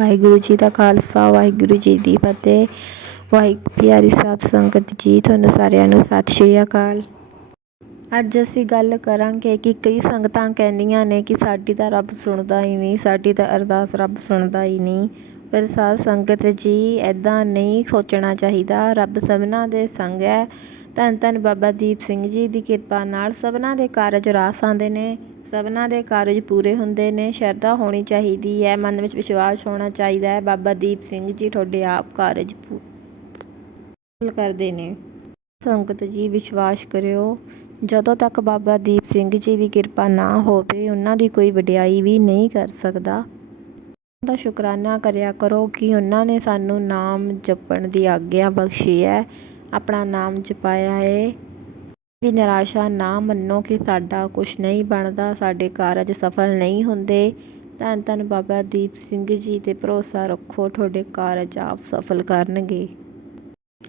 ਵਾਹਿਗੁਰੂ ਜੀ ਦਾ ਖਾਲਸਾ, ਵਾਹਿਗੁਰੂ ਜੀ ਦੀ ਫਤਿਹ। ਵਾਹਿਗੁਰੂ ਪਿਆਰੀ ਸਾਧ ਸੰਗਤ ਜੀ, ਤੁਹਾਨੂੰ ਸਾਰਿਆਂ ਨੂੰ ਸਤਿ ਸ਼੍ਰੀ ਅਕਾਲ। ਅੱਜ ਅਸੀਂ ਗੱਲ ਕਰਾਂਗੇ ਕਿ ਕਈ ਸੰਗਤਾਂ ਕਹਿੰਦੀਆਂ ਨੇ ਕਿ ਸਾਡੀ ਤਾਂ ਰੱਬ ਸੁਣਦਾ ਹੀ ਨਹੀਂ, ਸਾਡੀ ਤਾਂ ਅਰਦਾਸ ਰੱਬ ਸੁਣਦਾ ਹੀ ਨਹੀਂ। ਪਰ ਸਾਧ ਸੰਗਤ ਜੀ ਇੱਦਾਂ ਨਹੀਂ ਸੋਚਣਾ ਚਾਹੀਦਾ। ਰੱਬ ਸਭਨਾਂ ਦੇ ਸੰਗ ਹੈ। ਧੰਨ ਧੰਨ ਬਾਬਾ ਦੀਪ ਸਿੰਘ ਜੀ ਦੀ ਕਿਰਪਾ ਨਾਲ ਸਭਨਾਂ ਦੇ ਕਾਰਜ ਰਾਸ ਆਉਂਦੇ ਨੇ। ਸਭਨਾਂ ਦੇ ਕਾਰਜ ਪੂਰੇ ਹੁੰਦੇ ਨੇ। ਸ਼ਰਧਾ ਹੋਣੀ ਚਾਹੀਦੀ ਹੈ। ਮਨ ਵਿੱਚ ਵਿਸ਼ਵਾਸ ਹੋਣਾ ਚਾਹੀਦਾ ਹੈ। ਬਾਬਾ ਦੀਪ ਸਿੰਘ ਜੀ ਤੁਹਾਡੇ ਆਪ ਕਾਰਜ ਪੂਰੇ ਕਰਦੇ ਨੇ। ਸੰਗਤ ਜੀ, ਵਿਸ਼ਵਾਸ ਕਰਿਓ। ਜਦੋਂ ਤੱਕ ਬਾਬਾ ਦੀਪ ਸਿੰਘ ਜੀ ਦੀ ਕਿਰਪਾ ਨਾ ਹੋਵੇ, ਉਹਨਾਂ ਦੀ ਕੋਈ ਵਡਿਆਈ ਵੀ ਨਹੀਂ ਕਰ ਸਕਦਾ। ਦਾ ਸ਼ੁਕਰਾਨਾ ਕਰਿਆ ਕਰੋ ਕਿ ਉਹਨਾਂ ਨੇ ਸਾਨੂੰ ਨਾਮ ਜਪਣ ਦੀ ਆਗਿਆ ਬਖਸ਼ੀ ਹੈ। ਆਪਣਾ ਨਾਮ ਜਪਾਇਆ ਹੈ ਵੀ ਨਿਰਾਸ਼ਾ ਨਾ ਮੰਨੋ ਕਿ ਸਾਡਾ ਕੁਝ ਨਹੀਂ ਬਣਦਾ, ਸਾਡੇ ਕਾਰਜ ਸਫਲ ਨਹੀਂ ਹੁੰਦੇ। ਧੰਨ ਧੰਨ ਬਾਬਾ ਦੀਪ ਸਿੰਘ ਜੀ ਤੇ ਭਰੋਸਾ ਰੱਖੋ, ਤੁਹਾਡੇ ਕਾਰਜ ਆਪ ਸਫਲ ਕਰਨਗੇ।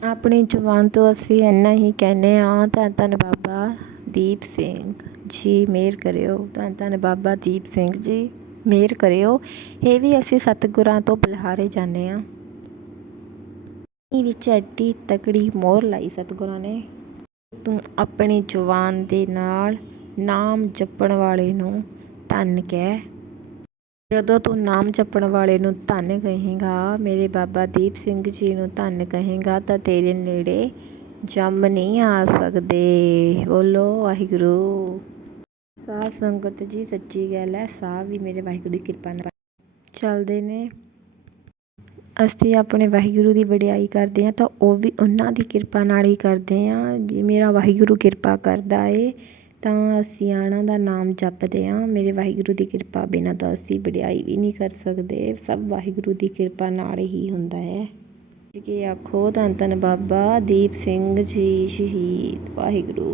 ਆਪਣੀ ਜ਼ੁਬਾਨ ਤੋਂ ਅਸੀਂ ਇੰਨਾ ਹੀ ਕਹਿੰਦੇ ਹਾਂ। ਧੰਨ ਧੰਨ ਬਾਬਾ ਦੀਪ ਸਿੰਘ ਜੀ, ਮਿਹਰ ਕਰਿਓ। ਧੰਨ ਧੰਨ ਬਾਬਾ ਦੀਪ ਸਿੰਘ ਜੀ। ਮਿਹਰ ਕਰਿਓ। ਇਹ ਵੀ ਅਸੀਂ ਸਤਿਗੁਰਾਂ ਤੋਂ ਬੁਲਹਾਰੇ ਜਾਂਦੇ ਹਾਂ। ਇਹ ਵਿੱਚ ਐਡੀ ਤਕੜੀ ਮੋਹਰ ਲਾਈ ਸਤਿਗੁਰਾਂ ਨੇ। ਤੂੰ ਆਪਣੀ ਜਵਾਨ ਦੇ ਨਾਲ ਨਾਮ ਜਪਣ ਵਾਲੇ ਨੂੰ ਧੰਨ ਕਹਿ। ਜਦੋਂ ਤੂੰ ਨਾਮ ਜਪਣ ਵਾਲੇ ਨੂੰ ਧੰਨ ਕਹੇਗਾ, ਮੇਰੇ ਬਾਬਾ ਦੀਪ ਸਿੰਘ ਜੀ ਨੂੰ ਧੰਨ ਕਹੇਗਾ, ਤਾਂ ਤੇਰੇ ਨੇੜੇ ਜੰਮ ਨਹੀਂ ਆ ਸਕਦੇ। ਬੋਲੋ ਵਾਹਿਗੁਰੂ। ਸਾਧ ਸੰਗਤ ਜੀ, ਸੱਚੀ ਗੱਲ ਹੈ, ਸਾਹ ਵੀ ਮੇਰੇ ਵਾਹਿਗੁਰੂ ਦੀ ਕਿਰਪਾ ਨਾਲ ਚੱਲਦੇ ਨੇ। ਅਸੀਂ ਆਪਣੇ ਵਾਹਿਗੁਰੂ ਦੀ ਵਡਿਆਈ ਕਰਦੇ ਹਾਂ ਤਾਂ ਉਹ ਵੀ ਉਹਨਾਂ ਦੀ ਕਿਰਪਾ ਨਾਲ ਹੀ ਕਰਦੇ ਹਾਂ। ਜੇ ਮੇਰਾ ਵਾਹਿਗੁਰੂ ਕਿਰਪਾ ਕਰਦਾ ਏ, ਤਾਂ ਅਸੀਂ ਆਣਾ ਦਾ ਨਾਮ ਜਪਦੇ ਹਾਂ। ਮੇਰੇ ਵਾਹਿਗੁਰੂ ਦੀ ਕਿਰਪਾ ਬਿਨਾਂ ਤਾਂ ਅਸੀਂ ਵਡਿਆਈ ਵੀ ਨਹੀਂ ਕਰ ਸਕਦੇ। ਸਭ ਵਾਹਿਗੁਰੂ ਦੀ ਕਿਰਪਾ ਨਾਲ ਹੀ ਹੁੰਦਾ ਹੈ। ਕਿ ਆਖੋ ਧੰਨ ਧੰਨ ਬਾਬਾ ਦੀਪ ਸਿੰਘ ਜੀ ਸ਼ਹੀਦ, ਵਾਹਿਗੁਰੂ।